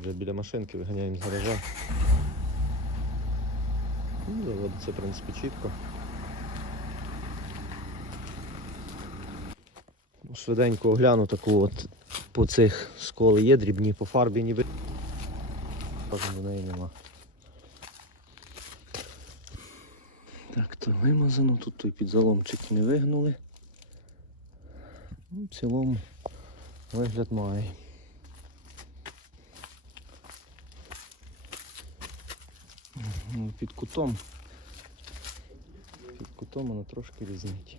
Вже біля машинки виганяємо з гаража. Ну, Заводиться, в принципі, чітко. Ну, Швиденько огляну таку от по цих сколи є дрібні, по фарбі ніби. Кажу, до неї нема. Так, то вимазано, тут той підзаломчик не вигнули. Ну, в цілому вигляд має. Ну, Під кутом. Під кутом воно трошки різнить.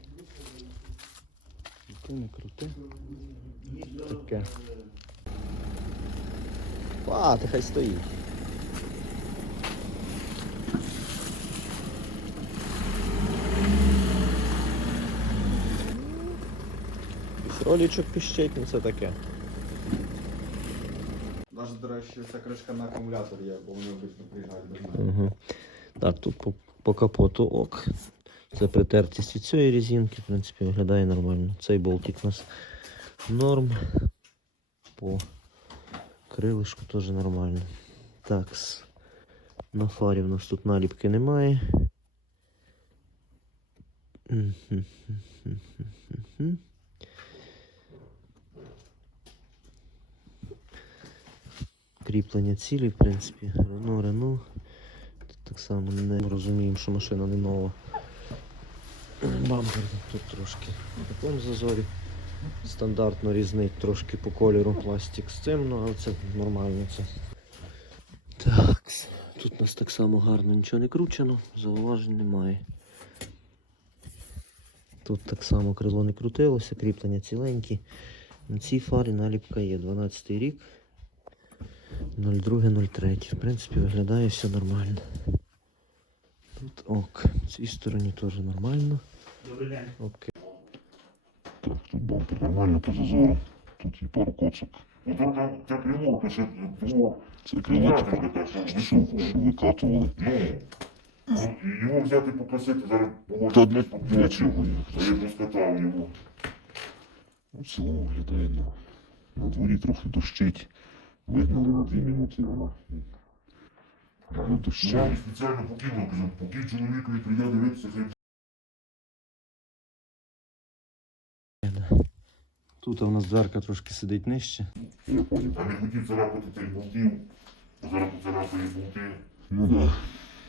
Крути, не крути. Таке. А, ти хай стоїть. Ролічок піщить, ну це таке. Навіть, до речі, ця кришка на акумулятор є, бо вони обично приїжджають. Так, тут по, по капоту ок. Це притертість від цієї резинки, в принципі, виглядає нормально. Цей болтик у нас норм. По крилишку теж нормально. Так, на фарі в нас тут наліпки немає. Мгм-гм-гм-гм-гм. Кріплення цілі, в принципі, Рено, Рено. Тут так само не розуміємо, що машина не нова. Бампер тут трошки такому зазорі. Стандартно різнить трошки по кольору пластик з цим, ну але це нормально. Це. Так, тут у нас так само гарно нічого не кручено, зауважень немає. Тут так само крило не крутилося, кріплення ціленькі. На цій фарі наліпка є 12 рік. 02.03. В принципі, виглядає все нормально. Тут ок. В цій стороні теж нормально. Добрий день. Окей. Так, тут бампер нормально по зазору. Тут є пару коцок. Це крило, що викатували. Його взяти покосити, зараз Та положити. для, чого? Та я його. Ну, В цілому виглядає на, на дворі трохи дощить. Вигнали на дві минути вона. Не Я спеціально покинув, кажу, поки чоловікові прийде дивитися, хай Тут у нас дверка трошки сидить нижче. Я понял. а не хотів царапати цих болтів. Зараз поцарапає болти. Ну да.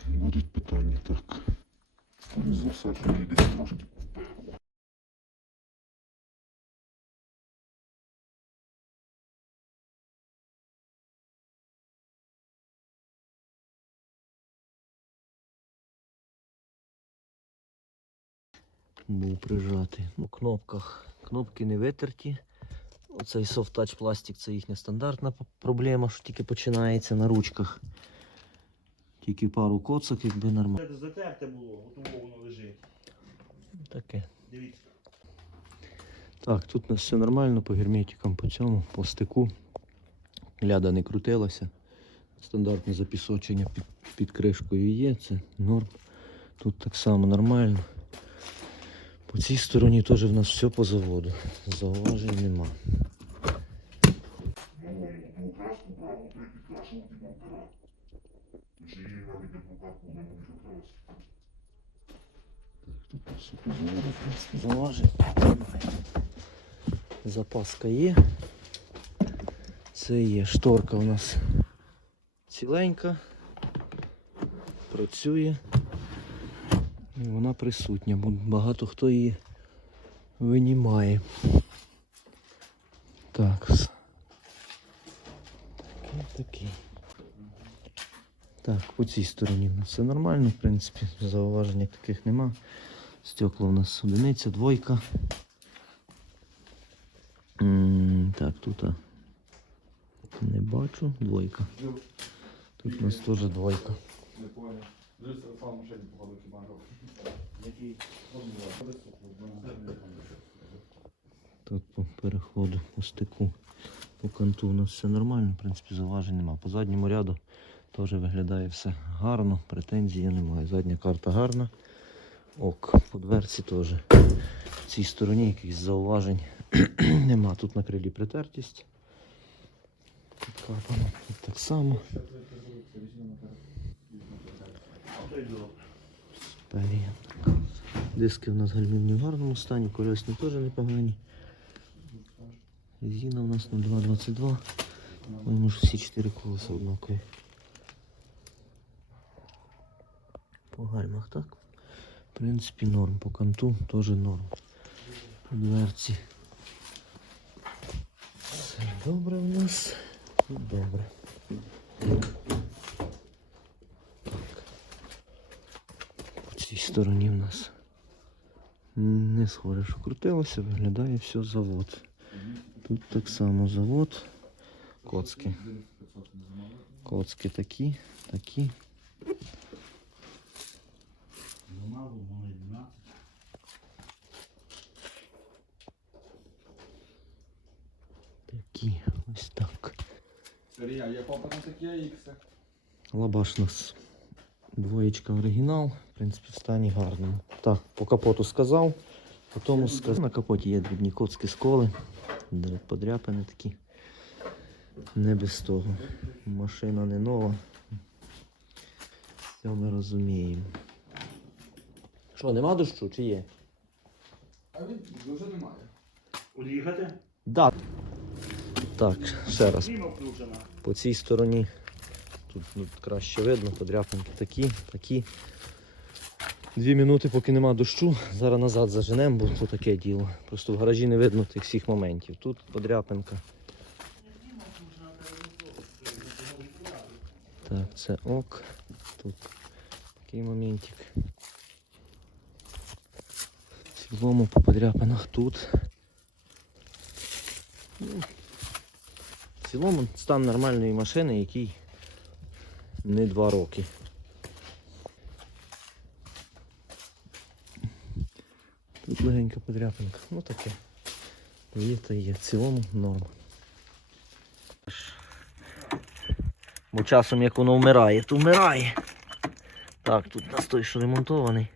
Будуть питання, так. Скоріше за все, що трошки Був прижатий. Ну, кнопках. Кнопки не витерті. Оцей soft touch пластик це їхня стандартна проблема, що тільки починається на ручках. Тільки пару коцок, якби нормально. Це затерте було, от воно лежить. Таке. Дивіться. Так, тут у нас все нормально, по герметикам, по цьому, по стику. Ляда не крутилася. Стандартне запісочення під, під кришкою є, це норм. Тут так само нормально. По цій стороні теж в нас все по заводу. Зауважень нема. Зауважень. Запаска є. Це є шторка у нас ціленька. Працює. І вона присутня, бо багато хто її винімає. Так. Такий, такий. Так, по цій стороні все нормально, в принципі, зауважень таких нема. Стекла у нас одиниця, двойка. Так, тут не бачу, двойка. Тут у нас теж двойка. Не понял. Дивись, телефон в машині, походу, кімаров. Який? Тут по переходу по стику, по канту у нас все нормально, в принципі, зауважень нема. По задньому ряду теж виглядає все гарно, претензій я немає. Задня карта гарна. Ок, по дверці теж. В цій стороні якихось зауважень нема. Тут на крилі притертість. Так само. Перія. Диски у нас гальмівні в гарному стані, колесні теж непогані. Резина у нас на 2,22. По-моєму, що всі чотири колеса однакові. По гальмах, так? В принципі, норм. По канту теж норм. По дверці. Все добре в нас. Добре. По цій стороні в нас не схоже, що крутилося, виглядає все завод. Тут так само завод. Коцки. Коцки такі, такі. Замало, може 12. Такі. Ось так. Лабаш нас двоєчка оригінал, в принципі, в стані гарному. Так, по капоту сказав. По тому сказав. На капоті є дрібні коцки сколи, дря- подряпини такі. Не без того. Машина не нова. Все ми розуміємо. Що, нема дощу чи є? А він вже немає. Уїхати? Да. Так, ще раз. По цій стороні тут ну, краще видно, подряпинки такі, такі. Дві минути, поки нема дощу, зараз назад заженемо, бо то таке діло. Просто в гаражі не видно тих всіх моментів. Тут подряпинка. Так, це ок. Тут такий моментик. В цілому по подряпинах тут. Ну, в цілому стан нормальної машини, який не два роки. Тут легенька подряпинка. Ну таке. Є та є. В цілому норм. Бо часом як воно вмирає, то вмирає. Так, тут настой, що ремонтований.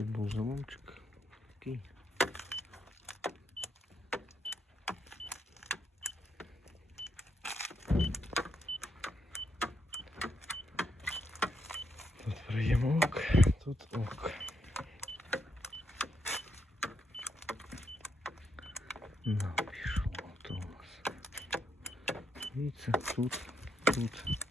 тут був заломчик. Такий. Тут приємо ок, тут ок. На, пішло то у нас. Дивіться, тут, тут. Тут.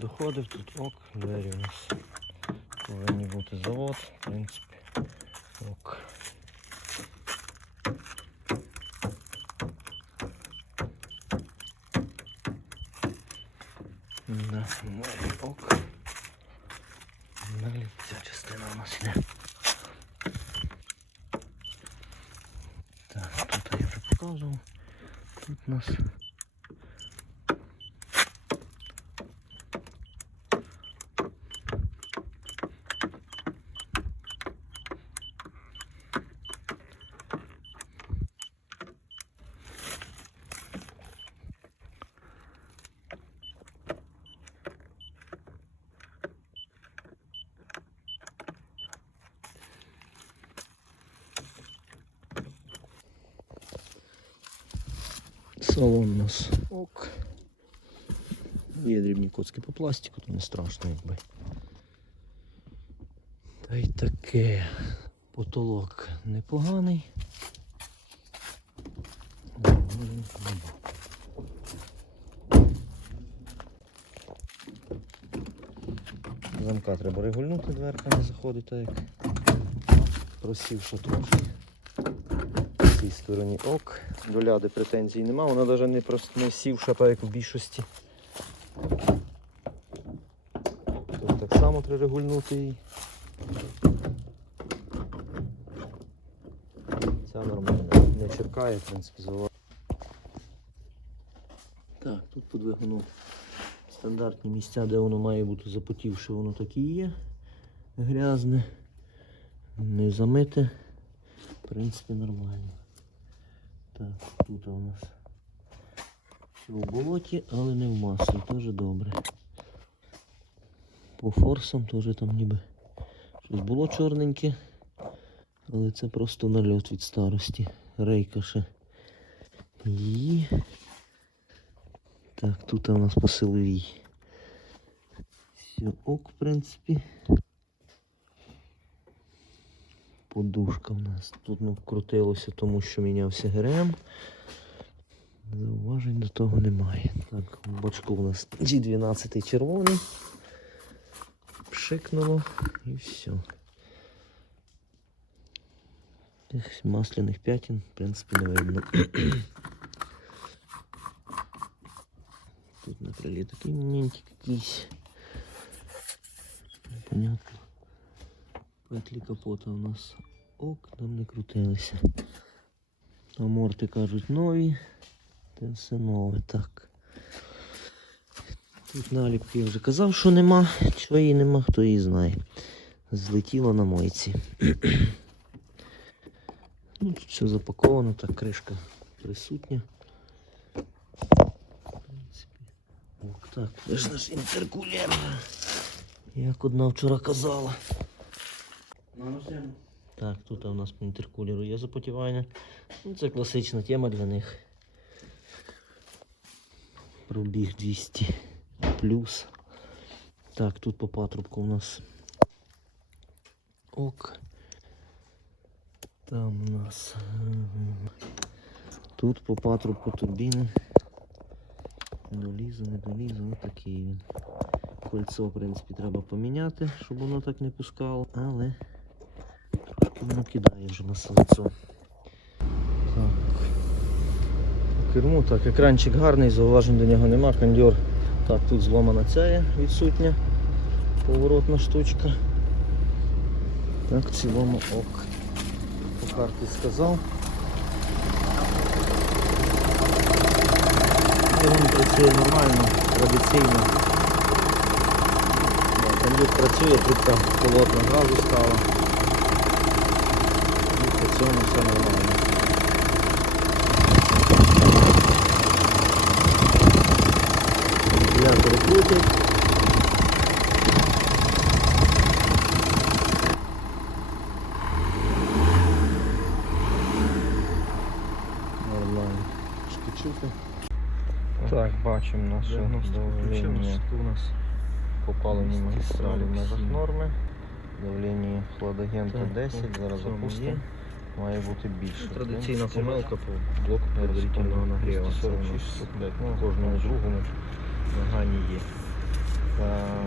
доходив, тут ок, двері у нас повинні бути завод, в принципі, ок. Да, двері ок. Далі ця частина у нас йде. Так, тут я вже показував. Тут у нас салон у нас ок. Є дрібні коцки по пластику, то не страшно якби. Та й таке. Потолок непоганий. Замка треба регульнути, дверка не заходить так як просівши трохи. Цій стороні ок. До ляди претензій нема, вона навіть не, прос- не сівша, як в більшості. Тут так само треба регульнути її. Ця нормально. Не черкає, в принципі, завод. Так, тут по стандартні місця, де воно має бути запотівше, воно так і є. Грязне, не замите. В принципі, нормально. Так, тут у нас все в болоті, але не в маслі, теж добре. По форсам теж там ніби щось було чорненьке, але це просто нальот від старості. Рейка ще її. Так, тут у нас по силовій. Все ок, в принципі. Подушка в нас тут ну, крутилося, тому що мінявся ГРМ. Зауважень до того немає. Так, в бачку у нас G12 червоний. Пшикнуло і все. Тих масляних п'ятін, в принципі, не видно. Тут на крилі такий моментик якийсь. Непонятно. Петлі капота у нас ок, там не крутилися. Аморти кажуть нові. Це все нове, так. Тут наліпки я вже казав, що нема. Чого її нема, хто її знає. Злетіло на мойці. ну, тут все запаковано, так, кришка присутня. В принципі. Ок, так, де ж наш інтеркулер? Як одна вчора казала. Так, тут у нас по інтеркулеру є запотівання. Ну, це класична тема для них. Пробіг 200 плюс. Так, тут по патрубку у нас ок. Там у нас тут по патрубку турбіни. Долізу, не долізу, ось такий він. Кольцо, в принципі, треба поміняти, щоб воно так не пускало, але Воно кидає вже на селецо. Так. Керму, так, екранчик гарний, зауважень до нього нема, кондьор. Так, тут зломана ця є відсутня. Поворотна штучка. Так, в цілому ок. По карті сказав. Він працює нормально, традиційно. Кондюк працює, трубка холодна зразу стала. І все нормально. Я перекрутив. Нормально. Шпичука. Так, бачимо наше давлення. У нас по паливній магістралі в межах норми. Давлення хладагента 10, зараз запустимо. Має бути більше. Традиційна помилка по блоку предварительного нагріву. 46, ну, кожному другому нагані є.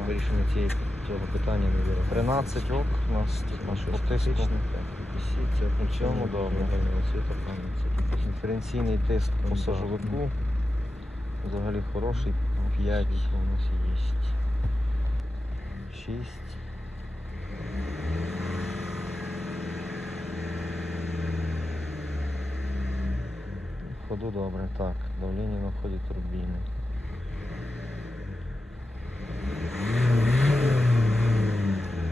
Вирішення цієї цього питання не вірю. 13 ок у нас тут наш тиску. У цьому добре. Диференційний тиск по сажовику. Взагалі хороший. 5 у нас є. 6. Ходу добре. Так, давлення на вході турбіни.